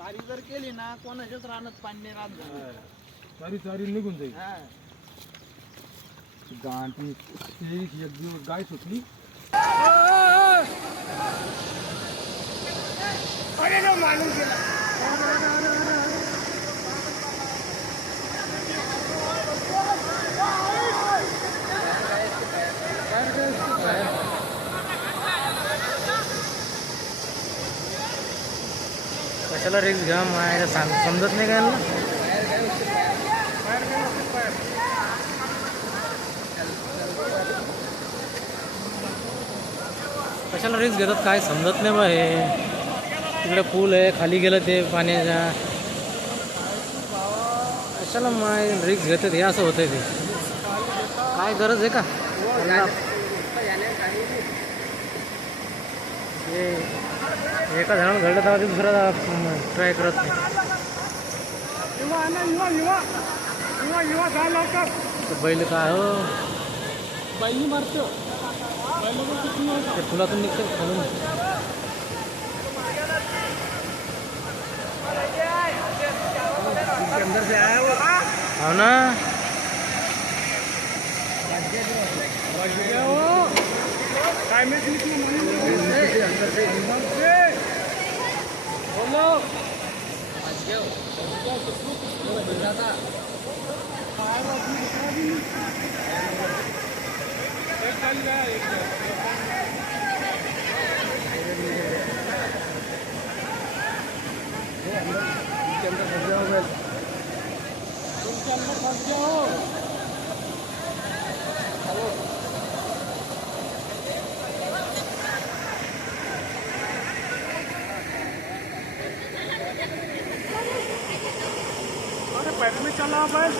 सारी जर केली ना कोणाच्याच रानात पाणी नाही राहत झालं. सारी सारी निघून जाईल. हा. गांठी एक दिवस गाय सुटली. अरे ना माणूस गेला. कशाला रिक्स घ्या मायला समजत नाही काय ना. कशाला रिक्स घेतात काय समजत नाही बा. हे तिकडे पूल आहे खाली गेलं ते पाण्याच्या. कशाला माय रिक्स घेतात हे असं होतंय. ते काय गरज आहे का. एका जणाला घडलं तेव्हा ते दुसरा ट्राय करत नाही. बैल काय हो बैल मारतो. ते फुलातून निघतं खालून. हो ना काय पैर में चला बस.